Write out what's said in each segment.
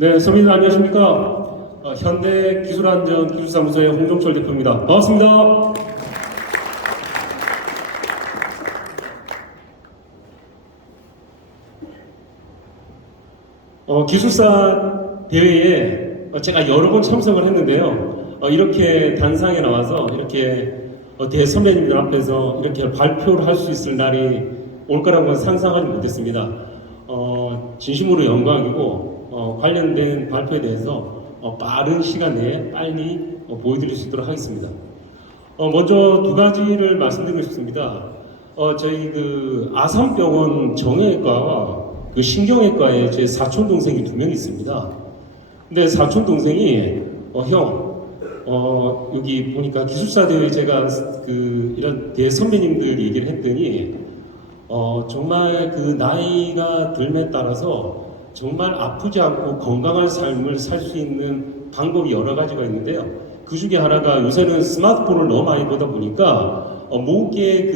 네, 선배님 안녕하십니까? 현대기술안전기술사무소의 홍종철 대표입니다. 반갑습니다. 기술사 대회에 제가 여러 번 참석을 했는데요. 이렇게 단상에 나와서 이렇게 대선배님들 앞에서 이렇게 발표를 할 수 있을 날이 올 거라고는 상상하지 못했습니다. 진심으로 영광이고 관련된 발표에 대해서 빠른 시간 내에 빨리 보여드릴 수 있도록 하겠습니다. 먼저 두 가지를 말씀드리고 싶습니다. 저희 그 아산병원 정형외과와 그 신경외과에 제 사촌 동생이 두 명 있습니다. 근데 사촌 동생이 여기 보니까 기술사 대회 제가 이런 대선배님들 얘기를 했더니 정말 그 나이가 들에 따라서 정말 아프지 않고 건강한 삶을 살 수 있는 방법이 여러 가지가 있는데요. 그 중에 하나가 요새는 스마트폰을 너무 많이 보다 보니까 목에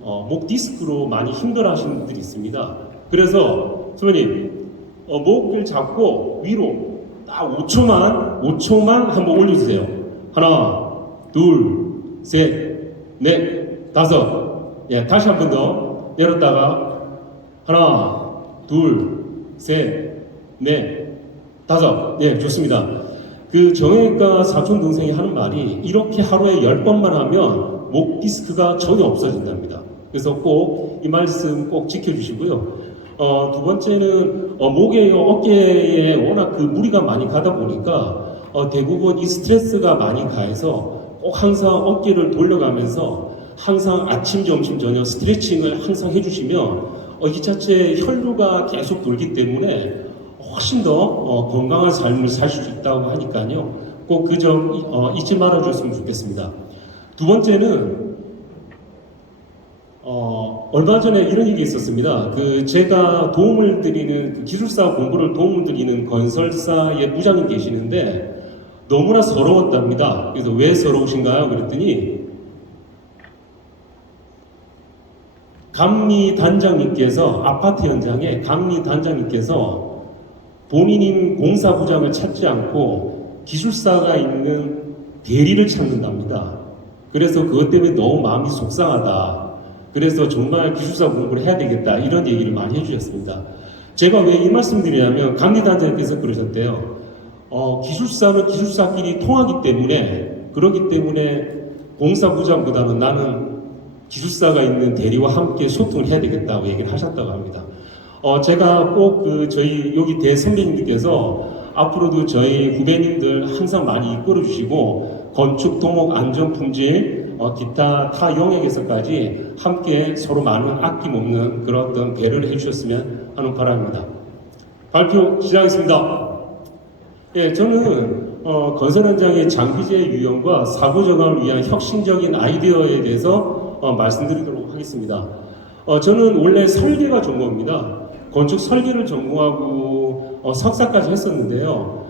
목 디스크로 많이 힘들어 하시는 분들이 있습니다. 그래서 선배님 목을 잡고 위로 딱 5초만 한번 올려주세요. 하나, 둘, 셋, 넷, 다섯. 예, 다시 한 번 더 내렸다가 하나, 둘, 셋, 넷, 다섯. 예, 좋습니다. 그 정형외과 사촌 동생이 하는 말이 이렇게 하루에 10번만 하면 목 디스크가 전혀 없어진답니다. 그래서 꼭 이 말씀 꼭 지켜주시고요. 두 번째는 목에요, 어깨에 워낙 그 무리가 많이 가다 보니까 대부분 이 스트레스가 많이 가해서 꼭 항상 어깨를 돌려가면서 항상 아침, 점심, 저녁 스트레칭을 항상 해주시면 이 자체 혈류가 계속 돌기 때문에 훨씬 더 건강한 삶을 살 수 있다고 하니까요. 꼭 그 점 잊지 말아 주셨으면 좋겠습니다. 두 번째는 얼마 전에 이런 일이 있었습니다. 제가 도움을 드리는 기술사 공부를 도움을 드리는 건설사의 부장님 계시는데 너무나 서러웠답니다. 그래서 왜 서러우신가요? 그랬더니 감리 단장님께서 아파트 현장에 감리 단장님께서 본인인 공사부장을 찾지 않고 기술사가 있는 대리를 찾는답니다. 그래서 그것 때문에 너무 마음이 속상하다. 그래서 정말 기술사 공부를 해야 되겠다 이런 얘기를 많이 해주셨습니다. 제가 왜 이 말씀 드리냐면 감리단장님께서 그러셨대요. 기술사는 기술사끼리 통하기 때문에 그렇기 때문에 공사부장보다는 나는 기술사가 있는 대리와 함께 소통을 해야 되겠다고 얘기를 하셨다고 합니다. 제가 꼭 저희 여기 대선배님들께서 앞으로도 저희 후배님들 항상 많이 이끌어 주시고 건축, 토목, 안전, 품질 기타 타 영역에서까지 함께 서로 많은 아낌없는 그런 어떤 배려를 해주셨으면 하는 바람입니다. 발표 시작하겠습니다. 예, 저는 건설 현장의 장비재 유형과 사고 저감을 위한 혁신적인 아이디어에 대해서 말씀드리도록 하겠습니다. 저는 원래 설계가 전공입니다. 건축 설계를 전공하고 석사까지 했었는데요.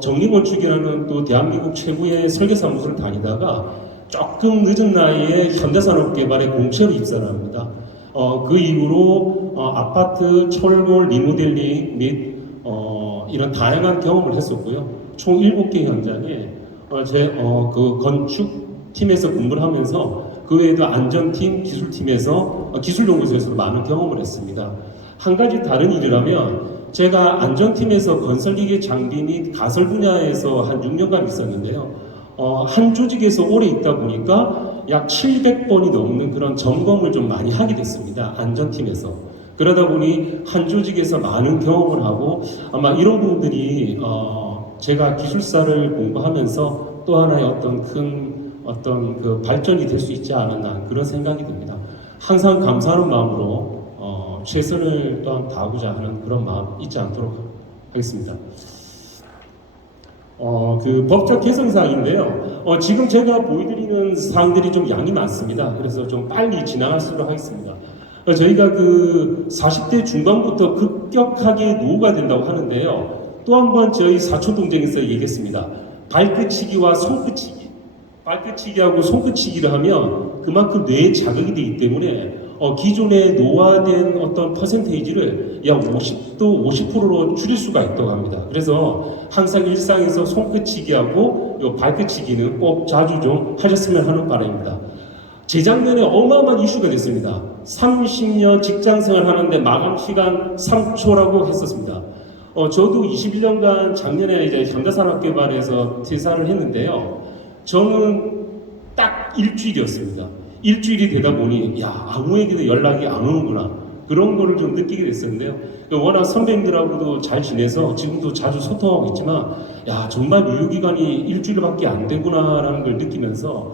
정리건축이라는 또 대한민국 최고의 설계사무소를 다니다가 조금 늦은 나이에 현대산업개발의 공채로 입사를 합니다. 그 이후로 아파트, 철골, 리모델링 및 이런 다양한 경험을 했었고요. 총 7개 현장에 그 건축팀에서 근무를 하면서 그 외에도 안전팀, 기술팀에서 기술연구소에서도 많은 경험을 했습니다. 한 가지 다른 일이라면 제가 안전팀에서 건설기계 장비 및 가설 분야에서 한 6년간 있었는데요. 한 조직에서 오래 있다 보니까 약 700번이 넘는 그런 점검을 좀 많이 하게 됐습니다. 안전팀에서. 그러다 보니 한 조직에서 많은 경험을 하고 아마 이런 분들이 제가 기술사를 공부하면서 또 하나의 어떤 그 발전이 될 수 있지 않았나 그런 생각이 듭니다. 항상 감사하는 마음으로 최선을 또한 다하고자 하는 그런 마음 잊지 않도록 하겠습니다. 그 법적 개선사항인데요. 지금 제가 보여드리는 사항들이 좀 양이 많습니다. 그래서 좀 빨리 지나갈 수 있도록 하겠습니다. 저희가 그 40대 중반부터 급격하게 노후가 된다고 하는데요. 또 한 번 저희 사촌 동생에서 얘기했습니다. 발끝치기와 손끝치기. 발끝치기하고 손끝치기를 하면 그만큼 뇌에 자극이 되기 때문에 기존에 노화된 어떤 퍼센테이지를 약 50%로 줄일 수가 있다고 합니다. 그래서 항상 일상에서 손끝치기하고 요 발끝치기는 꼭 자주 좀 하셨으면 하는 바람입니다. 재작년에 어마어마한 이슈가 됐습니다. 30년 직장생활 하는데 마감 시간 3초라고 했었습니다. 저도 21년간 작년에 이제 현대산업개발에서 퇴사를 했는데요. 저는 딱 일주일이었습니다. 일주일이 되다 보니 아무에게도 연락이 안 오는구나, 그런 거를 좀 느끼게 됐었는데요. 워낙 선배님들하고도 잘 지내서 지금도 자주 소통하고 있지만 정말 유효기간이 일주일밖에 안 되구나라는 걸 느끼면서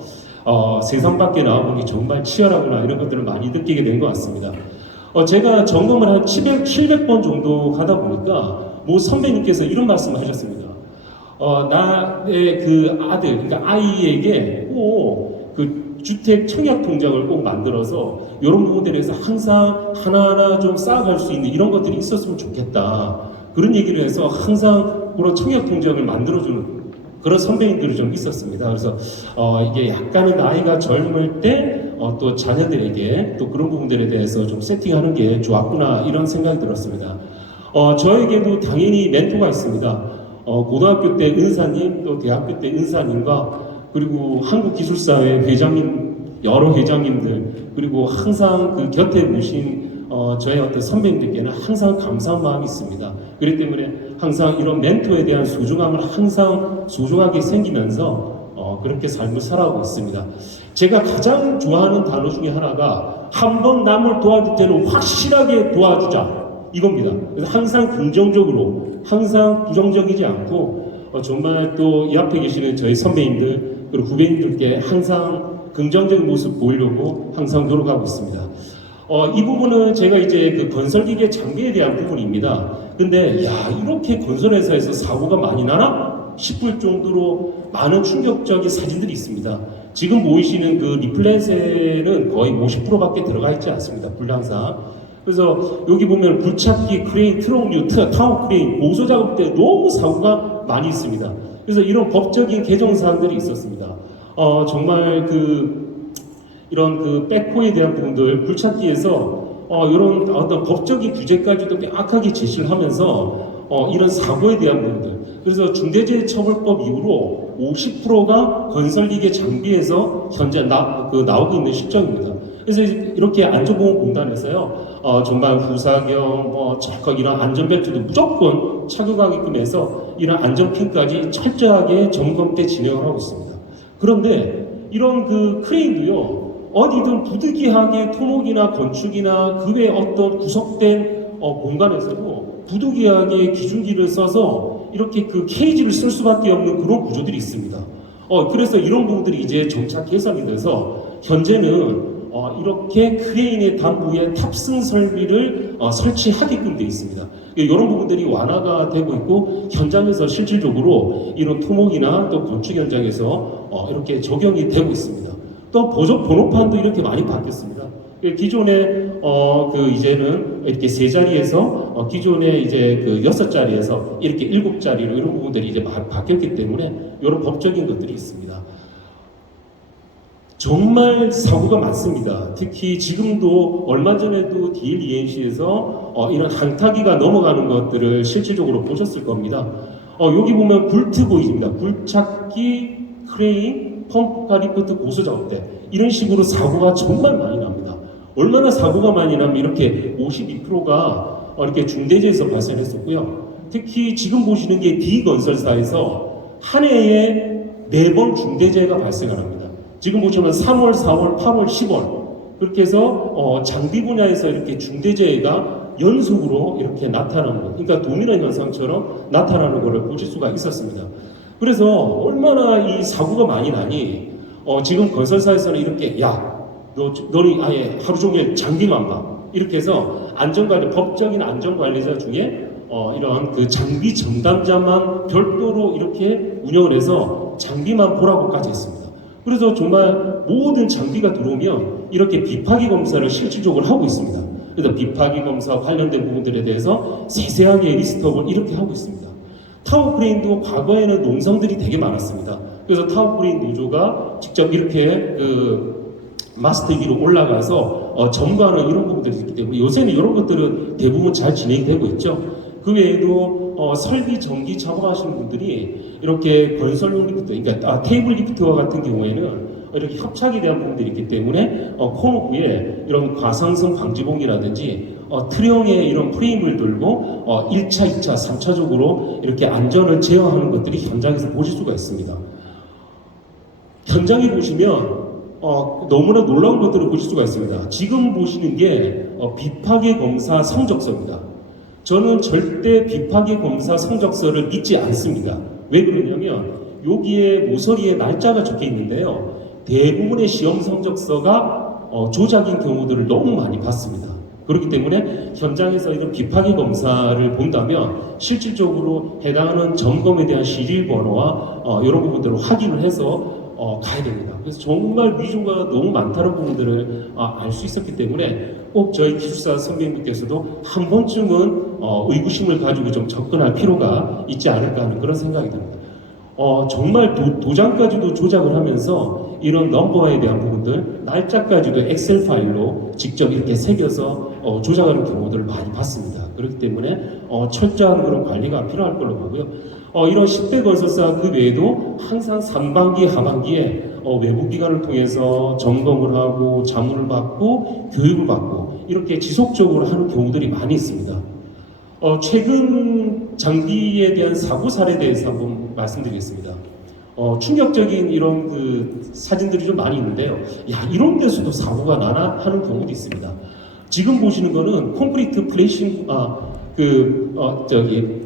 세상 밖에 나와보니 정말 치열하구나, 이런 것들을 많이 느끼게 된 것 같습니다. 제가 점검을 한 700번 정도 하다 보니까 모 선배님께서 이런 말씀을 하셨습니다. 나의 그 아들, 그러니까 아이에게 꼭 그 주택 청약 통장을 꼭 만들어서 이런 부분들에 대해서 항상 하나하나 좀 쌓아갈 수 있는 이런 것들이 있었으면 좋겠다, 그런 얘기를 해서 항상 그런 청약 통장을 만들어주는 그런 선배님들이 좀 있었습니다. 그래서 이게 약간은 나이가 젊을 때 또 자녀들에게 또 그런 부분들에 대해서 좀 세팅하는 게 좋았구나, 이런 생각이 들었습니다. 저에게도 당연히 멘토가 있습니다. 고등학교 때 은사님, 또 대학교 때 은사님과 그리고 한국기술사회 회장님, 여러 회장님들, 그리고 항상 그 곁에 모신 저의 어떤 선배님들께는 항상 감사한 마음이 있습니다. 그렇기 때문에 항상 이런 멘토에 대한 소중함을 항상 소중하게 생기면서 그렇게 삶을 살아가고 있습니다. 제가 가장 좋아하는 단어 중에 하나가 한 번 남을 도와줄 때는 확실하게 도와주자, 이겁니다. 그래서 항상 긍정적으로, 항상 부정적이지 않고 정말 또 이 앞에 계시는 저희 선배님들 그리고 후배님들께 항상 긍정적인 모습 보이려고 항상 노력하고 있습니다. 이 부분은 제가 이제 그 건설기계 장비에 대한 부분입니다. 근데 이렇게 건설회사에서 사고가 많이 나나 싶을 정도로 많은 충격적인 사진들이 있습니다. 지금 보이시는 그 리플렛에는 거의 50%밖에 들어가 있지 않습니다. 불량상. 그래서 여기 보면 불착기, 크레인, 트럭류, 타워 크레인, 보수 작업 때 너무 사고가 많이 있습니다. 그래서 이런 법적인 개정 사항들이 있었습니다. 정말 이런 그 백호에 대한 부분들, 불착기에서 이런 어떤 법적인 규제까지도 명확하게 제시를 하면서 이런 사고에 대한 부분들, 그래서 중대재해처벌법 이후로 50%가 건설기계 장비에서 현재 나오고 있는 실정입니다. 그래서 이렇게 안전보험공단에서요, 정말 후사경, 철컥 이런 안전벨트도 무조건 착용하게끔 해서 이런 안전핀까지 철저하게 점검 때 진행을 하고 있습니다. 그런데 이런 그 크레인도요, 어디든 부득이하게 토목이나 건축이나 그 외 어떤 구석된 공간에서도 부득이하게 기준기를 써서 이렇게 그 케이지를 쓸 수밖에 없는 그런 구조들이 있습니다. 그래서 이런 부분들이 이제 점차 개선이 돼서 현재는 이렇게 크레인의 단부에 탑승 설비를 설치하게끔 되어 있습니다. 이런 부분들이 완화가 되고 있고 현장에서 실질적으로 이런 토목이나 또 건축 현장에서 이렇게 적용이 되고 있습니다. 또 번호판도 이렇게 많이 바뀌었습니다. 기존에 이제는 이렇게 세 자리에서 기존에 이제 그 6자리에서 이렇게 7자리로 이런 부분들이 이제 바뀌었기 때문에 이런 법적인 것들이 있습니다. 정말 사고가 많습니다. 특히 지금도 얼마 전에도 DLENC에서 이런 항타기가 넘어가는 것들을 실질적으로 보셨을 겁니다. 여기 보면 불트 보이십니다. 불착기, 크레인, 펌프카 리프트 고수 작업대, 이런 식으로 사고가 정말 많이 납니다. 얼마나 사고가 많이 나면 이렇게 52%가 이렇게 중대재해에서 발생했었고요. 특히 지금 보시는 게 D건설사에서 한 해에 4번 중대재해가 발생을 합니다. 지금 보시면 3월, 4월, 8월, 10월 그렇게 해서 장비 분야에서 이렇게 중대재해가 연속으로 이렇게 나타나는 것, 그러니까 도미노 현상처럼 나타나는 것을 보실 수가 있었습니다. 그래서 얼마나 이 사고가 많이 나니 지금 건설사에서는 이렇게 너는 아예 하루 종일 장비만 봐, 이렇게 해서 안전관리, 법적인 안전관리자 중에 이런 그 장비 전담자만 별도로 이렇게 운영을 해서 장비만 보라고까지 했습니다. 그래서 정말 모든 장비가 들어오면 이렇게 비파기 검사를 실질적으로 하고 있습니다. 그래서 비파기 검사 관련된 부분들에 대해서 세세하게 리스트업을 이렇게 하고 있습니다. 타워 크레인도 과거에는 농성들이 되게 많았습니다. 그래서 타워 크레인 노조가 직접 이렇게 그 마스터 위로 올라가서 점거하는 이런 부분들이 있기 때문에 요새는 이런 것들은 대부분 잘 진행이 되고 있죠. 그 외에도 설비 전기 작업하시는 분들이 이렇게 건설용 리프트, 그러니까 테이블 리프트와 같은 경우에는 이렇게 협착에 대한 부분들이 있기 때문에 코너부에 이런 과상성 방지봉이라든지 트령의 이런 프레임을 들고 1차, 2차, 3차적으로 이렇게 안전을 제어하는 것들이 현장에서 보실 수가 있습니다. 현장에 보시면 너무나 놀라운 것들을 보실 수가 있습니다. 지금 보시는 게 비파괴 검사 성적서입니다. 저는 절대 비파괴 검사 성적서를 믿지 않습니다. 왜 그러냐면 여기에 모서리에 날짜가 적혀 있는데요. 대부분의 시험 성적서가 조작인 경우들을 너무 많이 봤습니다. 그렇기 때문에 현장에서 이런 비파괴 검사를 본다면 실질적으로 해당하는 점검에 대한 시리얼 번호와 이런 부분들을 확인을 해서 가야 됩니다. 그래서 정말 위조가 너무 많다는 부분들을 알 수 있었기 때문에 꼭 저희 기술사 선배님께서도 한 번쯤은 의구심을 가지고 좀 접근할 필요가 있지 않을까 하는 그런 생각이 듭니다. 정말 도장까지도 조작을 하면서 이런 넘버에 대한 부분들, 날짜까지도 엑셀 파일로 직접 이렇게 새겨서 조작하는 경우들을 많이 봤습니다. 그렇기 때문에 철저한 그런 관리가 필요할 걸로 보고요. 이런 10대 건설사 그 외에도 항상 상반기, 하반기에 외부 기관을 통해서 점검을 하고 자문을 받고 교육을 받고 이렇게 지속적으로 하는 경우들이 많이 있습니다. 최근 장비에 대한 사고 사례에 대해서 한번 말씀드리겠습니다. 충격적인 이런 그 사진들이 좀 많이 있는데요. 야, 이런 데서도 사고가 나나 하는 경우도 있습니다. 지금 보시는 거는 콘크리트 플래싱,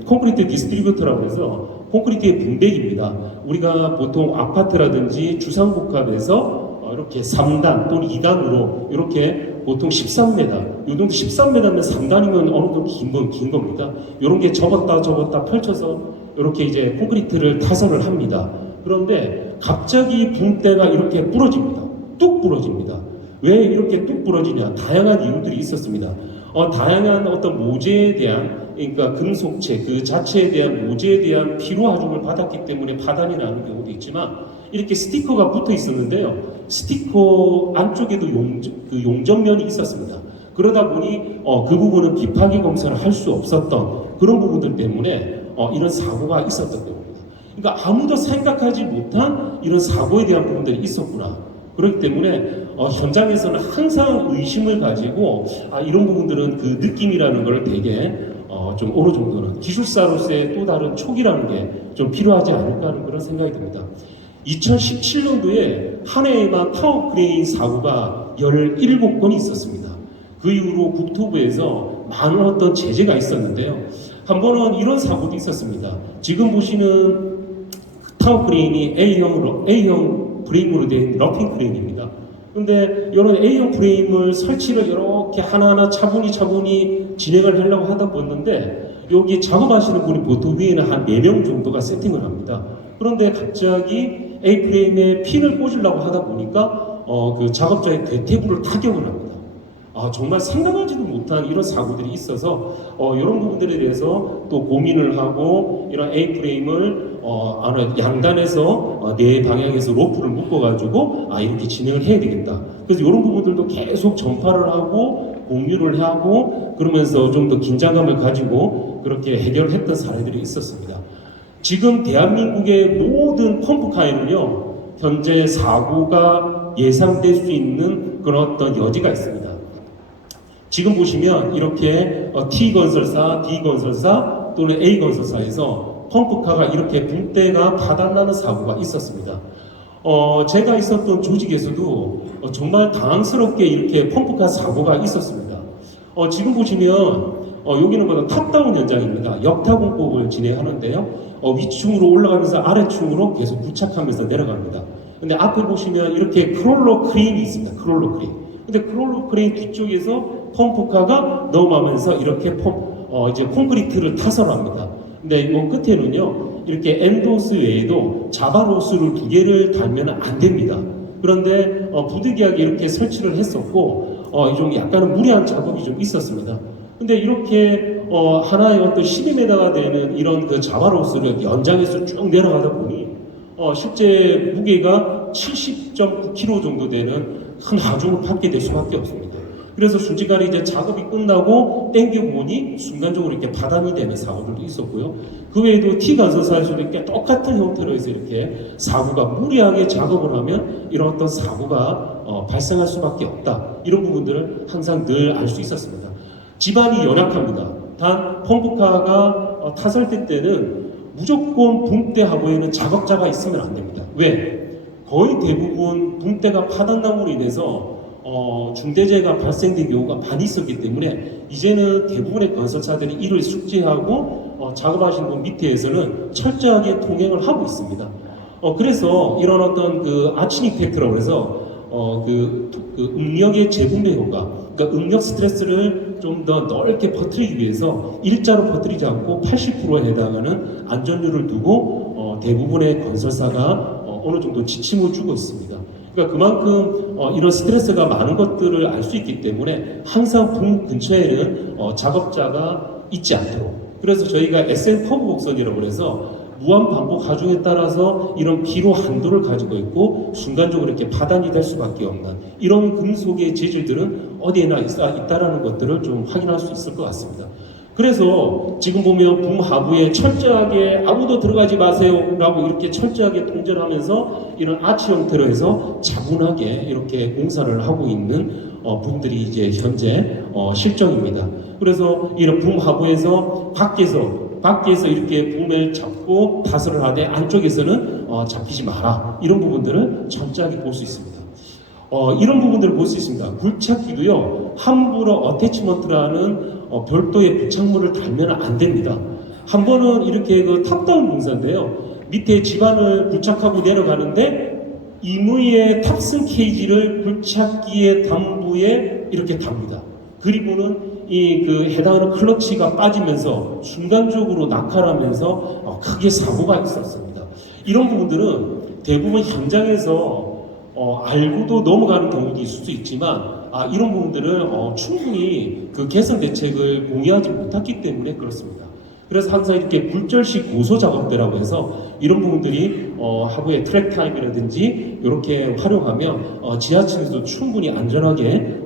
콘크리트 디스트리뷰터라고 해서 콘크리트의 분배기입니다. 우리가 보통 아파트라든지 주상복합에서 이렇게 3단 또는 2단으로 이렇게 보통 13m, 요 정도 13m면 3단이면 어느 정도 긴 겁니다. 이런 게 접었다 펼쳐서 이렇게 이제 콘크리트를 타설을 합니다. 그런데 갑자기 붕대가 이렇게 부러집니다. 뚝 부러집니다. 왜 이렇게 뚝 부러지냐? 다양한 이유들이 있었습니다. 다양한 어떤 모재에 대한, 그러니까 금속체 그 자체에 대한 모재에 대한 피로 하중을 받았기 때문에 파단이 나는 경우도 있지만 이렇게 스티커가 붙어 있었는데요. 스티커 안쪽에도 용접면이 있었습니다. 그러다 보니 그 부분은 비파괴 검사를 할 수 없었던 그런 부분들 때문에 이런 사고가 있었던 겁니다. 그러니까 아무도 생각하지 못한 이런 사고에 대한 부분들이 있었구나. 그렇기 때문에 현장에서는 항상 의심을 가지고 이런 부분들은 그 느낌이라는 걸 되게 좀 어느 정도는 기술사로서의 또 다른 촉이라는 게 좀 필요하지 않을까 하는 그런 생각이 듭니다. 2017년도에 한 해에만 타워 크레인 사고가 17건이 있었습니다. 그 이후로 국토부에서 많은 어떤 제재가 있었는데요. 한 번은 이런 사고도 있었습니다. 지금 보시는 타워 크레인이 A형 프레임으로 된 러핑 크레인입니다. 근데 이런 A형 프레임을 설치를 이렇게 하나하나 차분히 진행을 하려고 하다 보는데 여기 작업하시는 분이 보통 위에는 한 4명 정도가 세팅을 합니다. 그런데 갑자기 A 프레임에 핀을 꽂으려고 하다 보니까 그 작업자의 대퇴부를 타격을 합니다. 정말 생각하지도 못한 이런 사고들이 있어서 이런 부분들에 대해서 또 고민을 하고 이런 A 프레임을 양단에서 네 방향에서 로프를 묶어가지고 이렇게 진행을 해야 되겠다. 그래서 이런 부분들도 계속 전파를 하고 공유를 하고 그러면서 좀 더 긴장감을 가지고 그렇게 해결했던 사례들이 있었습니다. 지금 대한민국의 모든 펌프카에는요 현재 사고가 예상될 수 있는 그런 어떤 여지가 있습니다. 지금 보시면 이렇게 T건설사, D건설사 또는 A건설사에서 펌프카가 이렇게 붕대가 파단나는 사고가 있었습니다. 제가 있었던 조직에서도 정말 당황스럽게 이렇게 펌프카 사고가 있었습니다. 지금 보시면 여기는 뭐다 탑다운 현장입니다. 역타공법을 진행하는데요. 위층으로 올라가면서 아래층으로 계속 부착하면서 내려갑니다. 근데 앞에 보시면 이렇게 크롤러 크레인이 있습니다. 크롤러 크레인. 근데 크롤러 크레인 뒤쪽에서 펌프카가 넘어가면서 이렇게 이제 콘크리트를 타설합니다. 근데 이 끝에는요, 이렇게 엔도스 외에도 자바로스를 2개를 달면 안 됩니다. 그런데 부득이하게 이렇게 설치를 했었고, 좀 약간은 무리한 작업이 좀 있었습니다. 근데 이렇게 하나의 어떤 12m가 되는 이런 그 자바로스를 연장해서 쭉 내려가다 보니 실제 무게가 70.9kg 정도 되는 큰 하중을 받게 될 수밖에 없습니다. 그래서 순식간에 이제 작업이 끝나고 땡겨보니 순간적으로 이렇게 파단이 되는 사고들도 있었고요. 그 외에도 T 건설사에서도 이렇게 똑같은 형태로 해서 이렇게 사고가 무리하게 작업을 하면 이런 어떤 사고가 발생할 수밖에 없다. 이런 부분들을 항상 늘 알 수 있었습니다. 집안이 연약합니다. 단 펌프카가 타설될 때는 무조건 붕대 하부에는 작업자가 있으면 안 됩니다. 왜? 거의 대부분 붕대가 파단나무로 인해서 중대재해가 발생된 경우가 많이 있었기 때문에 이제는 대부분의 건설사들이 이를 숙지하고 작업하시는 분 밑에서는 철저하게 통행을 하고 있습니다. 그래서 이런 어떤 그 아침 이펙트라고 해서 응력의 재분배 효과, 그러니까 응력 스트레스를 좀 더 넓게 퍼뜨리기 위해서 일자로 퍼뜨리지 않고 80%에 해당하는 안전율을 두고 대부분의 건설사가 어느 정도 지침을 주고 있습니다. 그러니까 그만큼 이런 스트레스가 많은 것들을 알 수 있기 때문에 항상 붕 근처에는 작업자가 있지 않도록, 그래서 저희가 SN 커브 곡선이라고 해서 무한 반복 하중에 따라서 이런 기로 한도를 가지고 있고 순간적으로 이렇게 파단이 될 수밖에 없는 이런 금속의 재질들은 어디에나 있다라는 것들을 좀 확인할 수 있을 것 같습니다. 그래서 지금 보면 붕 하부에 철저하게 아무도 들어가지 마세요 라고 이렇게 철저하게 통제를 하면서 이런 아치 형태로 해서 차분하게 이렇게 공사를 하고 있는 분들이 이제 현재 실정입니다. 그래서 이런 붕 하부에서 밖에서 이렇게 붕을 잡고 타설을 하되 안쪽에서는 잡히지 마라. 이런 부분들을 철저하게 볼 수 있습니다. 이런 부분들을 볼 수 있습니다. 굴착기도요, 함부로 어태치먼트라는 별도의 부착물을 달면 안 됩니다. 한 번은 이렇게 그 탑다운 공사인데요. 밑에 지반을 굴착하고 내려가는데 임의의 탑승 케이지를 굴착기의 담부에 이렇게 답니다. 그리고는 그 해당하는 클러치가 빠지면서 순간적으로 낙하하면서 크게 사고가 있었습니다. 이런 부분들은 대부분 현장에서 알고도 넘어가는 경우도 있을 수 있지만 이런 부분들을 충분히 그 개선 대책을 공유하지 못했기 때문에 그렇습니다. 그래서 항상 이렇게 굴절식 고소 작업대라고 해서 이런 부분들이 하부의 트랙 타임이라든지 이렇게 활용하면 지하철에서도 충분히 안전하게